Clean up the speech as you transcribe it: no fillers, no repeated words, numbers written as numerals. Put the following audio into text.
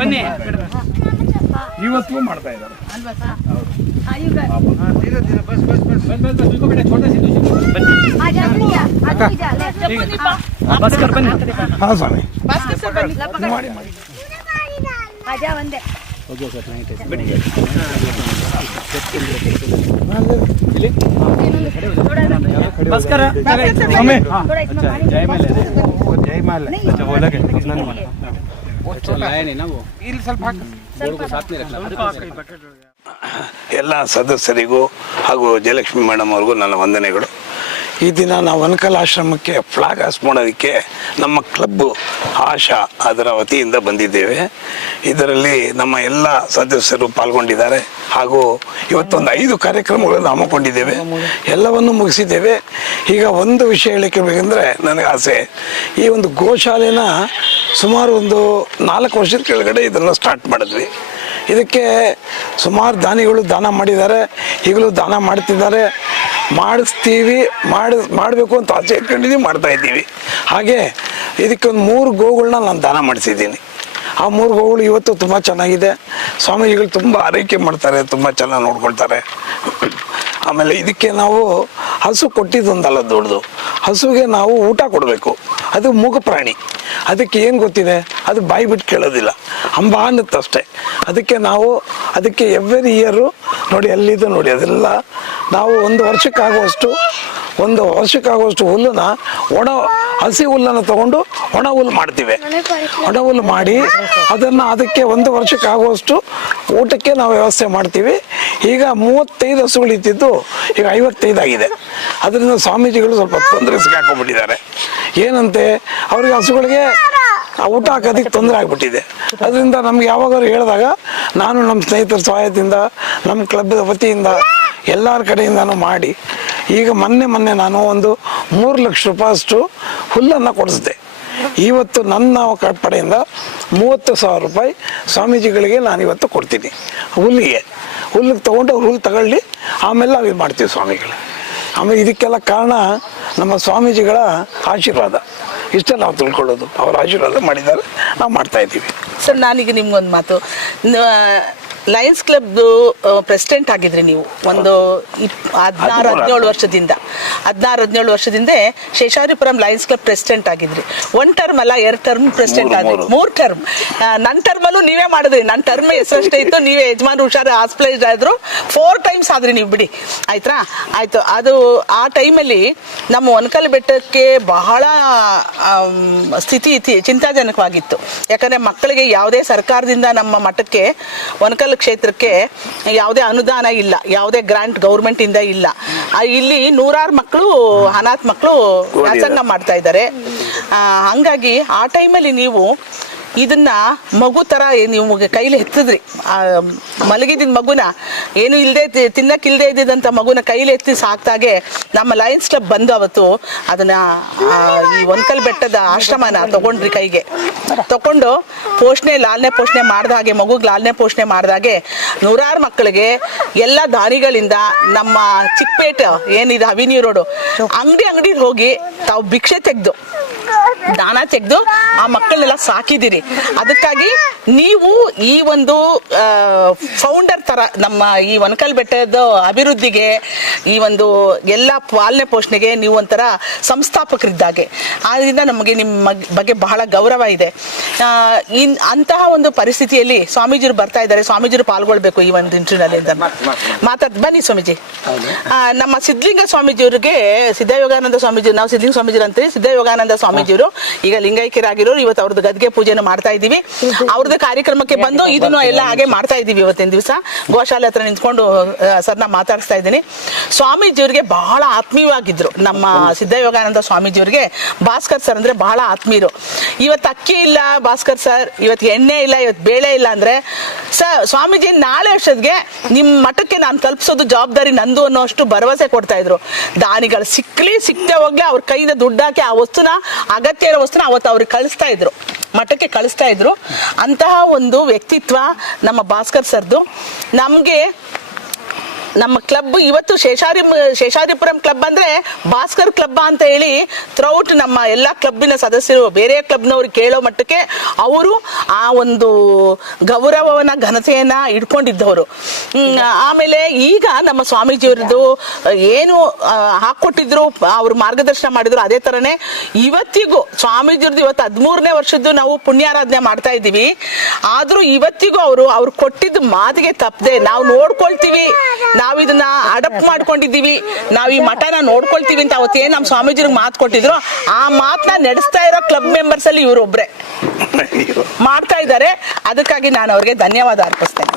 ಬನ್ನಿ, ಇವತ್ತು ಮಾಡ್ತಾ ಇದ್ದಾರೆ. ಭಾಸ್ಕರ್ ಬನ್ನಿ. ಹಾಂ ಸ್ವಾಮಿ, ಓಕೆ ಸರ್, ಭಾಸ್ಕರ ಎಲ್ಲ ಸದಸ್ಯರಿಗೂ ಹಾಗೂ ಜಯಲಕ್ಷ್ಮಿ ಮೇಡಮ್ ಅವ್ರಿಗೂ ನನ್ನ ವಂದನೆಗಳು. ಈ ದಿನ ನಾವು ವನಕಲ್ ಆಶ್ರಮಕ್ಕೆ ಫ್ಲಾಗ್ ಹಾಸ್ಟ್ ಮಾಡೋದಕ್ಕೆ ನಮ್ಮ ಕ್ಲಬ್ಬು ಆಶಾ ಅದರ ವತಿಯಿಂದ ಬಂದಿದ್ದೇವೆ. ಇದರಲ್ಲಿ ನಮ್ಮ ಎಲ್ಲ ಸದಸ್ಯರು ಪಾಲ್ಗೊಂಡಿದ್ದಾರೆ ಹಾಗೂ ಇವತ್ತೊಂದು 5 ಕಾರ್ಯಕ್ರಮಗಳನ್ನು ಹಮ್ಮಿಕೊಂಡಿದ್ದೇವೆ. ಎಲ್ಲವನ್ನು ಮುಗಿಸಿದ್ದೇವೆ. ಈಗ ಒಂದು ವಿಷಯ ಹೇಳಲಿಕ್ಕೆ ಬೇಕೆಂದರೆ ನನಗೆ ಆಸೆ, ಈ ಒಂದು ಗೋಶಾಲೆನ ಸುಮಾರು ಒಂದು 4 ವರ್ಷದ ಕೆಳಗಡೆ ಇದನ್ನು ಸ್ಟಾರ್ಟ್ ಮಾಡಿದ್ವಿ. ಇದಕ್ಕೆ ಸುಮಾರು ದಾನಿಗಳು ದಾನ ಮಾಡಿದ್ದಾರೆ, ಈಗಲೂ ದಾನ ಮಾಡ್ತಿದ್ದಾರೆ. ಮಾಡಬೇಕು ಅಂತ ಆಸೆ ಇಟ್ಕೊಂಡಿದ್ದೀವಿ, ಮಾಡ್ತಾ ಇದ್ದೀವಿ. ಹಾಗೆ ಇದಕ್ಕೆ ಒಂದು 3 ಗೋಗಳನ್ನ ನಾನು ದಾನ ಮಾಡಿಸಿದ್ದೀನಿ. ಆ 3 ಗೋಗಳು ಇವತ್ತು ತುಂಬ ಚೆನ್ನಾಗಿದೆ. ಸ್ವಾಮೀಜಿಗಳು ತುಂಬ ಆರೈಕೆ ಮಾಡ್ತಾರೆ, ತುಂಬ ಚೆನ್ನಾಗಿ ನೋಡ್ಕೊಳ್ತಾರೆ. ಆಮೇಲೆ ಇದಕ್ಕೆ ನಾವು ಹಸು ಕೊಟ್ಟಿದ್ದೊಂದಲ್ಲ ದೊಡ್ಡದು, ಹಸುಗೆ ನಾವು ಊಟ ಕೊಡಬೇಕು. ಅದು ಮೂಗ ಪ್ರಾಣಿ, ಅದಕ್ಕೆ ಏನು ಗೊತ್ತಿದೆ, ಅದು ಬಾಯಿ ಬಿಟ್ಟು ಕೇಳೋದಿಲ್ಲ, ಅಂಬ ಅನ್ನತ್ತಷ್ಟೇ. ಅದಕ್ಕೆ ನಾವು ಅದಕ್ಕೆ ಎವ್ರಿ ಇಯರು ನೋಡಿ ಅಲ್ಲಿದ್ದು ನೋಡಿ ಅದೆಲ್ಲ ನಾವು ಒಂದು ವರ್ಷಕ್ಕಾಗುವಷ್ಟು ಹುಲ್ಲನ್ನ ಹಸಿ ಹುಲ್ಲನ್ನು ತಗೊಂಡು ಒಣ ಹುಲ್ಲು ಮಾಡ್ತೀವಿ. ಒಣ ಹುಲ್ಲು ಮಾಡಿ ಅದಕ್ಕೆ 1 ವರ್ಷಕ್ಕಾಗುವಷ್ಟು ಊಟಕ್ಕೆ ನಾವು ವ್ಯವಸ್ಥೆ ಮಾಡ್ತೀವಿ. ಈಗ 35 ಹಸುಗಳಿದ್ದು ಈಗ 55 ಆಗಿದೆ. ಅದರಿಂದ ಸ್ವಾಮೀಜಿಗಳು ಸ್ವಲ್ಪ ತೊಂದರೆ ಸಿಕ್ಕಾಕೊಂಡ್ಬಿಟ್ಟಿದ್ದಾರೆ. ಏನಂತೆ, ಅವ್ರಿಗೆ ಹಸುಗಳಿಗೆ ಊಟ ಹಾಕೋದಕ್ಕೆ ತೊಂದರೆ ಆಗ್ಬಿಟ್ಟಿದೆ. ಅದರಿಂದ ನಮ್ಗೆ ಯಾವಾಗಾದ್ರು ಹೇಳಿದಾಗ ನಾನು ನಮ್ಮ ಸ್ನೇಹಿತರ ಸಹಾಯದಿಂದ, ನಮ್ಮ ಕ್ಲಬ್ ವತಿಯಿಂದ ಎಲ್ಲರ ಕಡೆಯಿಂದನೂ ಮಾಡಿ ಈಗ ಮೊನ್ನೆ ನಾನು ಒಂದು 3 ಲಕ್ಷ ರೂಪಾಯಿಯಷ್ಟು ಹುಲ್ಲನ್ನು ಕೊಡಿಸಿದೆ. ಇವತ್ತು ನನ್ನ ಕಡೆಯಿಂದ 30,000 ರೂಪಾಯಿ ಸ್ವಾಮೀಜಿಗಳಿಗೆ ನಾನು ಇವತ್ತು ಕೊಡ್ತೀನಿ. ಹುಲ್ಲಿಗೆ ತೊಗೊಂಡು ಅವ್ರು ಹುಲ್ಲು ತಗೊಳ್ಳಿ, ಆಮೇಲೆ ನಾವು ಇದು ಮಾಡ್ತೀವಿ ಸ್ವಾಮಿಗಳು. ಆಮೇಲೆ ಇದಕ್ಕೆಲ್ಲ ಕಾರಣ ನಮ್ಮ ಸ್ವಾಮೀಜಿಗಳ ಆಶೀರ್ವಾದ. ಇಷ್ಟ ನಾವು ತಿಳ್ಕೊಳ್ಳೋದು, ಅವ್ರ ಆಶೀರ್ವಾದ ಮಾಡಿದ್ದಾರೆ, ನಾವು ಮಾಡ್ತಾ ಇದ್ದೀವಿ. ಸರ್, ನಾನೀಗ ನಿಮ್ಗೊಂದು ಮಾತು, ಲಯನ್ಸ್ ಕ್ಲಬ್ ಪ್ರೆಸಿಡೆಂಟ್ ಆಗಿದ್ರಿ ನೀವು ಒಂದು 16-17 ವರ್ಷದಿಂದ ಶೇಷಾದ್ರಿಪುರಂ ಲಯನ್ಸ್ ಕ್ಲಬ್ ಪ್ರೆಸಿಡೆಂಟ್ ಆಗಿದ್ರಿ. 1 ಟರ್ಮ್ ಅಲ್ಲ, 2 ಟರ್ಮ್ ಪ್ರೆಸಿಡೆಂಟ್ ಆದ್ರಿ, 3 ಟರ್ಮ್. ನನ್ನ ಟರ್ಮಲ್ಲೂ ನೀವೇ ಮಾಡಿದ್ರಿ. ನನ್ನ ಟರ್ಮ್ ಹೆಸರಷ್ಟೇ ಇತ್ತು, ನೀವೇ ಯಜಮಾನ್ ಹುಷಾರು ಹಾಸ್ಪಿಟಲೈಸ್ಡ್ ಆದ್ರು. 4 ಟೈಮ್ಸ್ ಆದ್ರಿ ನೀವು, ಬಿಡಿ ಆಯ್ತು. ಅದು ಆ ಟೈಮಲ್ಲಿ ನಮ್ಮ ವನಕಲ್ ಬೆಟ್ಟಕ್ಕೆ ಬಹಳ ಸ್ಥಿತಿ ಚಿಂತಾಜನಕವಾಗಿತ್ತು. ಯಾಕಂದ್ರೆ ಮಕ್ಕಳಿಗೆ ಯಾವುದೇ ಸರ್ಕಾರದಿಂದ ನಮ್ಮ ಮಠಕ್ಕೆ ವನಕಲ್ ಕ್ಷೇತ್ರಕ್ಕೆ ಯಾವುದೇ ಅನುದಾನ ಇಲ್ಲ, ಯಾವುದೇ ಗ್ರಾಂಟ್ ಗೌರ್ಮೆಂಟ್ ಇಂದ ಇಲ್ಲ. ಇಲ್ಲಿ 100 ಮಕ್ಕಳು ಅನಾಥ ಮಕ್ಕಳು ವ್ಯಾಸಂಗ ಮಾಡ್ತಾ ಇದ್ದಾರೆ. ಹಂಗಾಗಿ ಆ ಟೈಮಲ್ಲಿ ನೀವು ಇದನ್ನ ಮಗು ತರ ನೀವು ಕೈಲಿ ಎತ್ತಿದ್ರಿ. ಮಲಗಿದ್ದ ಮಗುನ, ಏನು ಇಲ್ಲದೆ ತಿನ್ನಕ್ಕಿಲ್ಲದೆ ಇದ್ದಿದ್ದಂಥ ಮಗುನ ಕೈಲಿ ಎತ್ತಿ ಸಾಕ್ದಾಗೆ ನಮ್ಮ ಲಯನ್ಸ್ ಕ್ಲಬ್ ಬಂದು ಅವತ್ತು ಅದನ್ನ ಈ ವನಕಲ್ ಬೆಟ್ಟದ ಆಶ್ರಮನ ತಗೊಂಡ್ರಿ. ಕೈಗೆ ತಗೊಂಡು ಲಾಲನೆ ಪೋಷಣೆ ಮಾಡ್ದ ಹಾಗೆ, ಮಗುಗೆ ಲಾಲನೆ ಪೋಷಣೆ ಮಾಡ್ದಾಗೆ 100 ಮಕ್ಕಳಿಗೆ ಎಲ್ಲ ದಾನಿಗಳಿಂದ ನಮ್ಮ ಚಿಕ್ಕಪೇಟೆ ಏನಿದೆ ಅವಿನ್ಯೂ ರೋಡು ಅಂಗಡಿ ಹೋಗಿ ತಾವು ಭಿಕ್ಷೆ ತೆಗೆದು ದಾನ ತೆಗೆದು ಆ ಮಕ್ಕಳನ್ನೆಲ್ಲ ಸಾಕಿದ್ದೀರಿ. ಅದಕ್ಕಾಗಿ ನೀವು ಈ ಒಂದು ಫೌಂಡರ್ ತರ ನಮ್ಮ ಈ ವನಕಲ್ ಬೆಟ್ಟದ ಅಭಿವೃದ್ಧಿಗೆ, ಈ ಒಂದು ಎಲ್ಲ ಪಾಲನೆ ಪೋಷಣೆಗೆ ನೀವು ಒಂಥರ ಸಂಸ್ಥಾಪಕರಿದ್ದಾಗೆ. ಆದ್ರಿಂದ ನಮಗೆ ನಿಮ್ಮ ಬಗ್ಗೆ ಬಹಳ ಗೌರವ ಇದೆ. ಅಂತಹ ಒಂದು ಪರಿಸ್ಥಿತಿಯಲ್ಲಿ ಸ್ವಾಮೀಜಿರು ಬರ್ತಾ ಇದ್ದಾರೆ, ಸ್ವಾಮೀಜಿರು ಪಾಲ್ಗೊಳ್ಬೇಕು ಈ ಒಂದು ಇಂಟರ್ವ್ಯೂನಲ್ಲಿ ಅಂತ ಬನ್ನಿ ಸ್ವಾಮೀಜಿ. ನಮ್ಮ ಸಿದ್ಧಲಿಂಗ ಸ್ವಾಮೀಜಿಯವ್ರಿಗೆ, ಸಿದ್ಧಯೋಗಾನಂದ ಸ್ವಾಮೀಜಿ, ನಾವು ಸಿದ್ಧಲಿಂಗ ಸ್ವಾಮೀಜಿ ಅಂತೀವಿ, ಸಿದ್ಧಯೋಗಾನಂದ ಸ್ವಾಮೀಜಿಯವರು ಈಗ ಲಿಂಗೈಕ್ಯರಾಗಿರೋರು. ಇವತ್ತು ಅವ್ರದ್ದು ಗದ್ಗೆ ಪೂಜೆನ ಮಾಡ್ತಾ ಇದ್ದೀವಿ. ಅವ್ರದ್ದು ಕಾರ್ಯಕ್ರಮಕ್ಕೆ ಬಂದು ಇದನ್ನು ಎಲ್ಲ ಹಾಗೆ ಮಾಡ್ತಾ ಇದ್ದೀವಿ. ಇವತ್ತಿನ ದಿವಸ ಗೋಶಾಲೆ ಹತ್ರ ನಿಂತ್ಕೊಂಡು ಸರ್ನ ಮಾತಾಡಿಸ್ತಾ ಇದ್ದೀನಿ. ಸ್ವಾಮೀಜಿಯವ್ರಿಗೆ ಬಹಳ ಆತ್ಮೀಯವಾಗಿದ್ರು. ನಮ್ಮ ಸಿದ್ಧಯೋಗಾನಂದ ಸ್ವಾಮೀಜಿಯವ್ರಿಗೆ ಭಾಸ್ಕರ್ ಸರ್ ಅಂದ್ರೆ ಬಹಳ ಆತ್ಮೀಯರು. ಇವತ್ತು ಅಕ್ಕಿ ಇಲ್ಲ ಭಾಸ್ಕರ್ ಸರ್, ಇವತ್ತು ಎಣ್ಣೆ ಇಲ್ಲ, ಇವತ್ತು ಬೇಳೆ ಇಲ್ಲ ಅಂದ್ರೆ ಸ್ವಾಮೀಜಿ ನಾಳೆ ವರ್ಷಕ್ಕೆ ನಿಮ್ಮ ಮಠಕ್ಕೆ ನಾನು ತಲುಪಿಸೋದು ಜವಾಬ್ದಾರಿ ನಂದು ಅನ್ನೋಷ್ಟು ಭರವಸೆ ಕೊಡ್ತಾ ಇದ್ರು. ದಾನಿಗಳು ಸಿಕ್ಕದೆ ಹೋಗ್ಲಿ ಅವ್ರ ಕೈಯಿಂದ ದುಡ್ಡಾಕಿ ಆ ವಸ್ತುನ, ಅಗತ್ಯ ಇರೋ ವಸ್ತುನ ಅವತ್ತು ಅವ್ರಿಗೆ ಕಳಿಸ್ತಾ ಇದ್ರು, ಮಠಕ್ಕೆ ಕಳಿಸ್ತಾ ಇದ್ರು. ಅಂತಹ ಒಂದು ವ್ಯಕ್ತಿತ್ವ ನಮ್ಮ ಭಾಸ್ಕರ್ ಸರ್ದು. ನಮಗೆ ನಮ್ಮ ಕ್ಲಬ್ ಇವತ್ತು ಶೇಷಾದ್ರಿಪುರಂ ಕ್ಲಬ್ ಅಂದ್ರೆ ಭಾಸ್ಕರ್ ಕ್ಲಬ್ ಅಂತ ಹೇಳಿ ಥ್ರೌಟ್ ನಮ್ಮ ಎಲ್ಲಾ ಕ್ಲಬ್ಬಿನ ಸದಸ್ಯರು ಬೇರೆ ಕ್ಲಬ್ನವ್ರು ಕೇಳೋ ಮಟ್ಟಕ್ಕೆ ಅವರು ಆ ಒಂದು ಗೌರವವನ್ನ ಘನತೆಯನ್ನ ಇಟ್ಕೊಂಡಿದ್ದವರು. ಆಮೇಲೆ ಈಗ ನಮ್ಮ ಸ್ವಾಮೀಜಿಯವ್ರದ್ದು ಏನು ಹಾಕೊಟ್ಟಿದ್ರು, ಅವ್ರು ಮಾರ್ಗದರ್ಶನ ಮಾಡಿದ್ರು, ಅದೇ ತರನೇ ಇವತ್ತಿಗೂ ಸ್ವಾಮೀಜಿಯವ್ರದ್ದು ಇವತ್ತು 13ನೇ ವರ್ಷದ್ದು ನಾವು ಪುಣ್ಯಾರಾಧನೆ ಮಾಡ್ತಾ ಇದ್ದೀವಿ. ಆದ್ರೂ ಇವತ್ತಿಗೂ ಅವ್ರು ಕೊಟ್ಟಿದ್ದ ಮಾತಿಗೆ ತಪ್ಪದೆ ನಾವು ನೋಡ್ಕೊಳ್ತೀವಿ, ನಾವ್ ಇದನ್ನ ಅಡಪ್ಟ್ ಮಾಡ್ಕೊಂಡಿದೀವಿ, ನಾವ್ ಈ ಮಠನ ನೋಡ್ಕೊಳ್ತೀವಿ ಅಂತ ಅವತ್ತೇನ್ ನಮ್ಮ ಸ್ವಾಮೀಜಿಗೆ ಮಾತು ಕೊಟ್ಟಿದ್ರು ಆ ಮಾತನ್ನ ನಡೆಸ್ತಾ ಇರೋ ಕ್ಲಬ್ ಮೆಂಬರ್ಸ್ ಅಲ್ಲಿ ಇವರೊಬ್ರೆ ಮಾಡ್ತಾ ಇದ್ದಾರೆ. ಅದಕ್ಕಾಗಿ ನಾನು ಅವ್ರಿಗೆ ಧನ್ಯವಾದ ಅರ್ಪಿಸ್ತೇನೆ.